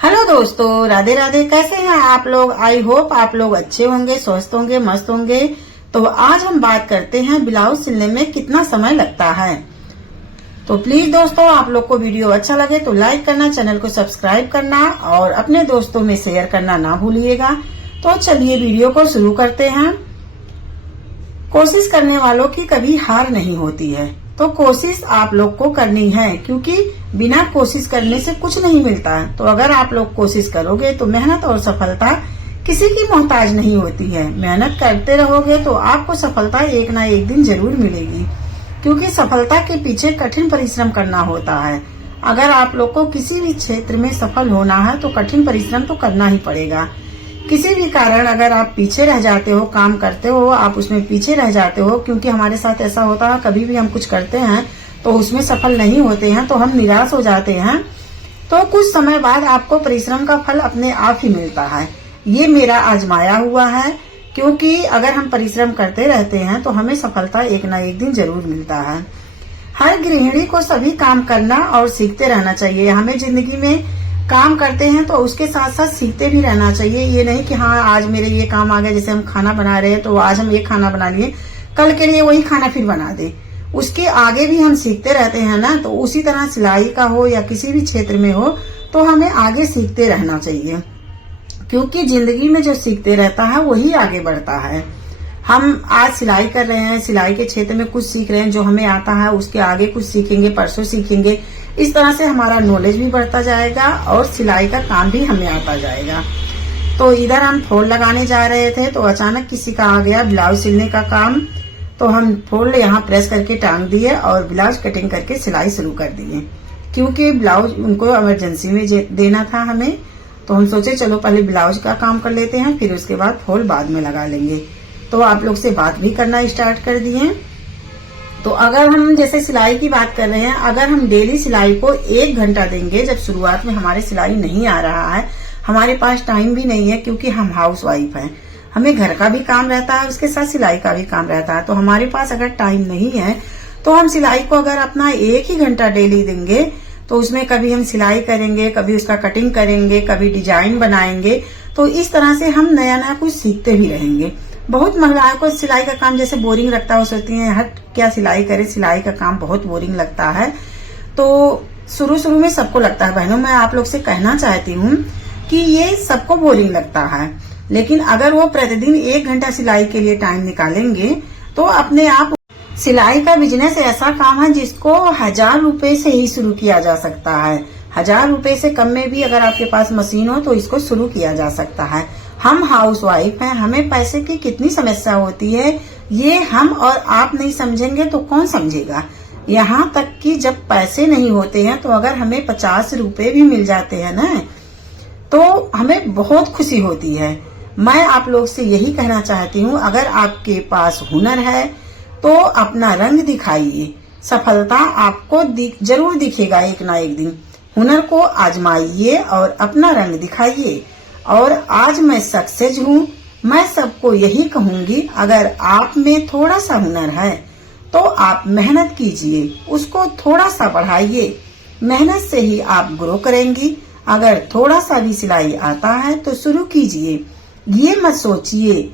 Hello दोस्तों, राधे राधे। कैसे हैं आप लोग? आई होप आप लोग अच्छे होंगे, स्वस्थ होंगे, मस्त होंगे। तो आज हम बात करते हैं ब्लाउज सिलने में कितना समय लगता है। तो प्लीज दोस्तों, आप लोग को वीडियो अच्छा लगे तो लाइक करना, चैनल को सब्सक्राइब करना और अपने दोस्तों में शेयर करना ना भूलिएगा। तो चलिए वीडियो को शुरू करते हैं। कोशिश करने वालों की कभी हार नहीं होती है, तो कोशिश आप लोग को करनी है, क्योंकि बिना कोशिश करने से कुछ नहीं मिलता है। तो अगर आप लोग कोशिश करोगे तो मेहनत और सफलता किसी की मोहताज नहीं होती है। मेहनत करते रहोगे तो आपको सफलता एक ना एक दिन जरूर मिलेगी, क्योंकि सफलता के पीछे कठिन परिश्रम करना होता है। अगर आप लोग को किसी भी क्षेत्र में सफल होना है तो कठिन परिश्रम तो करना ही पड़ेगा। किसी भी कारण अगर आप पीछे रह जाते हो, काम करते हो, आप उसमें पीछे रह जाते हो, क्योंकि हमारे साथ ऐसा होता है, कभी भी हम कुछ करते हैं तो उसमें सफल नहीं होते हैं तो हम निराश हो जाते हैं। तो कुछ समय बाद आपको परिश्रम का फल अपने आप ही मिलता है। ये मेरा आजमाया हुआ है, क्योंकि अगर हम परिश्रम करते रहते हैं तो हमें सफलता एक ना एक दिन जरूर मिलता है। हर गृहिणी को सभी काम करना और सीखते रहना चाहिए। हमें जिंदगी में काम करते हैं तो उसके साथ साथ सीखते भी रहना चाहिए। ये नहीं कि हाँ आज मेरे ये काम आ गया, जैसे हम खाना बना रहे हैं तो आज हम ये खाना बना लिए, कल के लिए वही खाना फिर बना दे। उसके आगे भी हम सीखते रहते हैं ना। तो उसी तरह सिलाई का हो या किसी भी क्षेत्र में हो तो हमें आगे सीखते रहना चाहिए, क्योंकि जिंदगी में जो सीखते रहता है वही आगे बढ़ता है। हम आज सिलाई कर रहे हैं, सिलाई के क्षेत्र में कुछ सीख रहे हैं, जो हमें आता है उसके आगे कुछ सीखेंगे, परसों सीखेंगे। इस तरह से हमारा नॉलेज भी बढ़ता जाएगा और सिलाई का काम भी हमें आता जाएगा। तो इधर हम फॉल लगाने जा रहे थे तो अचानक किसी का आ गया ब्लाउज सिलने का काम। तो हम फॉल यहाँ प्रेस करके टांग दिए और ब्लाउज कटिंग करके सिलाई शुरू कर दिए, क्योंकि ब्लाउज उनको इमरजेंसी में देना था हमें। तो हम सोचे चलो पहले ब्लाउज का काम कर लेते हैं, फिर उसके बाद फॉल बाद में लगा लेंगे। तो आप लोग से बात भी करना स्टार्ट कर दिए। तो अगर हम जैसे सिलाई की बात कर रहे हैं, अगर हम डेली सिलाई को 1 घंटा देंगे, जब शुरुआत में हमारे सिलाई नहीं आ रहा है, हमारे पास टाइम भी नहीं है, क्योंकि हम हाउस वाइफ हैं, हमें घर का भी काम रहता है, उसके साथ सिलाई का भी काम रहता है। तो हमारे पास अगर टाइम नहीं है तो हम सिलाई को अगर अपना 1 ही घंटा डेली देंगे तो उसमें कभी हम सिलाई करेंगे, कभी उसका कटिंग करेंगे, कभी डिजाइन बनाएंगे। तो इस तरह से हम नया नया कुछ सीखते भी रहेंगे। बहुत महिलाओं को सिलाई का काम जैसे बोरिंग लगता है, वो सोचती हैं हट क्या सिलाई करे, सिलाई का काम बहुत बोरिंग लगता है। तो शुरू में सबको लगता है। बहनों, मैं आप लोग से कहना चाहती हूँ कि ये सबको बोरिंग लगता है, लेकिन अगर वो प्रतिदिन 1 घंटा सिलाई के लिए टाइम निकालेंगे तो अपने आप सिलाई का बिजनेस ऐसा काम है जिसको 1000 रुपए से ही शुरू किया जा सकता है। 1000 रुपए से कम में भी अगर आपके पास मशीन हो तो इसको शुरू किया जा सकता है। हम हाउस वाइफ हैं, हमें पैसे की कितनी समस्या होती है, ये हम और आप नहीं समझेंगे तो कौन समझेगा। यहाँ तक कि जब पैसे नहीं होते हैं तो अगर हमें 50 रुपए भी मिल जाते हैं ना, तो हमें बहुत खुशी होती है। मैं आप लोग से यही कहना चाहती हूँ, अगर आपके पास हुनर है तो अपना रंग दिखाइए। सफलता आपको जरूर दिखेगा एक ना एक दिन। हुनर को आजमाइए और अपना रंग दिखाइए। और आज मैं सक्सेस हूँ, मैं सबको यही कहूंगी, अगर आप में थोड़ा सा हुनर है तो आप मेहनत कीजिए, उसको थोड़ा सा बढ़ाइए। मेहनत से ही आप ग्रो करेंगी। अगर थोड़ा सा भी सिलाई आता है तो शुरू कीजिए। ये मत सोचिए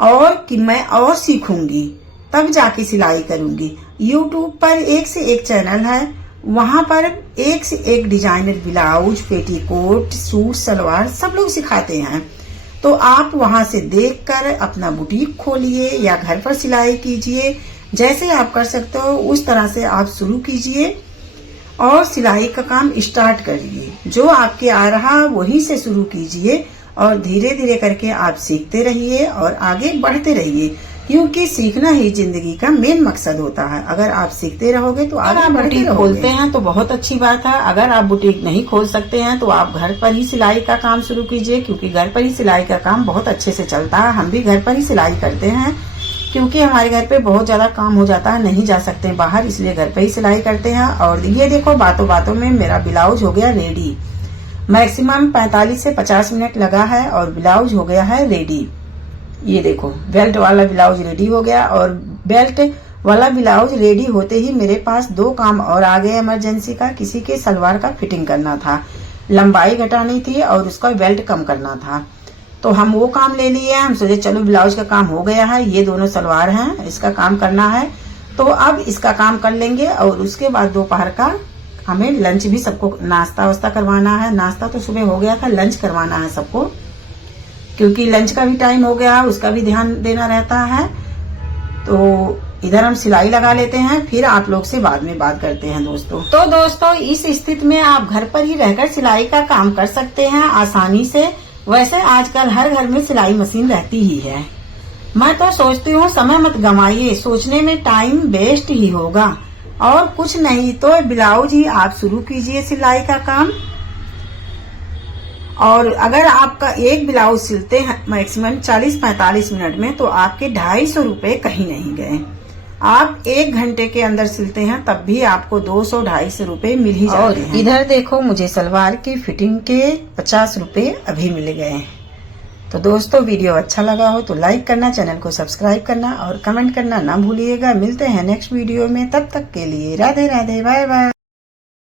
और कि मैं और सीखूंगी तब जाके सिलाई करूंगी। यूट्यूब पर एक से एक चैनल है, वहां पर एक से एक designer blouse, petticoat, suit, salwar सब लोग सिखाते हैं। तो आप वहां से देखकर अपना बुटीक खोलिए या घर पर सिलाई कीजिए। जैसे आप कर सकते हो उस तरह से आप शुरू कीजिए और सिलाई का काम स्टार्ट करिए। जो आपके आ रहा वहीं से शुरू कीजिए और धीरे धीरे करके आप सीखते रहिए और आगे बढ़ते रहिए, क्योंकि सीखना ही जिंदगी का मेन मकसद होता है। अगर आप सीखते रहोगे तो आगे बढ़ते रहोगे। खोलते हैं तो बहुत अच्छी बात है। अगर आप बुटीक नहीं खोल सकते हैं तो आप घर पर ही सिलाई का काम शुरू कीजिए, क्योंकि घर पर ही सिलाई का काम बहुत अच्छे से चलता है। हम भी घर पर ही सिलाई करते हैं, क्योंकि हमारे घर पे बहुत ज्यादा काम हो जाता है, नहीं जा सकते बाहर, इसलिए घर पे ही सिलाई करते हैं। और ये देखो, बातों बातों में मेरा ब्लाउज हो गया रेडी। मैक्सिमम 45 से 50 मिनट लगा है और ब्लाउज हो गया है रेडी। ये देखो, बेल्ट वाला ब्लाउज रेडी हो गया। और बेल्ट वाला ब्लाउज रेडी होते ही मेरे पास 2 काम और आ गए इमरजेंसी का। किसी के सलवार का फिटिंग करना था, लंबाई घटानी थी और उसका बेल्ट कम करना था। तो हम वो काम ले लिए। हम सोचे चलो ब्लाउज का काम हो गया है, ये दोनों सलवार हैं, इसका काम करना है तो अब इसका काम कर लेंगे। और उसके बाद दोपहर का हमें लंच भी सबको नाश्ता वास्ता करवाना है। नाश्ता तो सुबह हो गया था, लंच करवाना है सबको, क्योंकि लंच का भी टाइम हो गया, उसका भी ध्यान देना रहता है। तो इधर हम सिलाई लगा लेते हैं, फिर आप लोग से बाद में बात करते हैं दोस्तों। तो दोस्तों इस स्थिति में आप घर पर ही रहकर सिलाई का काम कर सकते हैं आसानी से। वैसे आजकल हर घर में सिलाई मशीन रहती ही है। मैं तो सोचती हूँ समय मत गंवाइए, सोचने में टाइम वेस्ट ही होगा और कुछ नहीं तो ब्लाउज ही आप शुरू कीजिए सिलाई का काम। और अगर आपका एक ब्लाउज सिलते हैं मैक्सिमम 40-45 मिनट में तो आपके 250 रुपए कहीं नहीं गए। आप 1 घंटे के अंदर सिलते हैं तब भी आपको 200-250 रुपए मिल ही जाते हैं। इधर देखो मुझे सलवार की फिटिंग के 50 रुपए अभी मिल गए। तो दोस्तों वीडियो अच्छा लगा हो तो लाइक करना, चैनल को सब्सक्राइब करना और कमेंट करना ना भूलिएगा। मिलते हैं नेक्स्ट वीडियो में, तब तक के लिए राधे राधे, बाय बाय।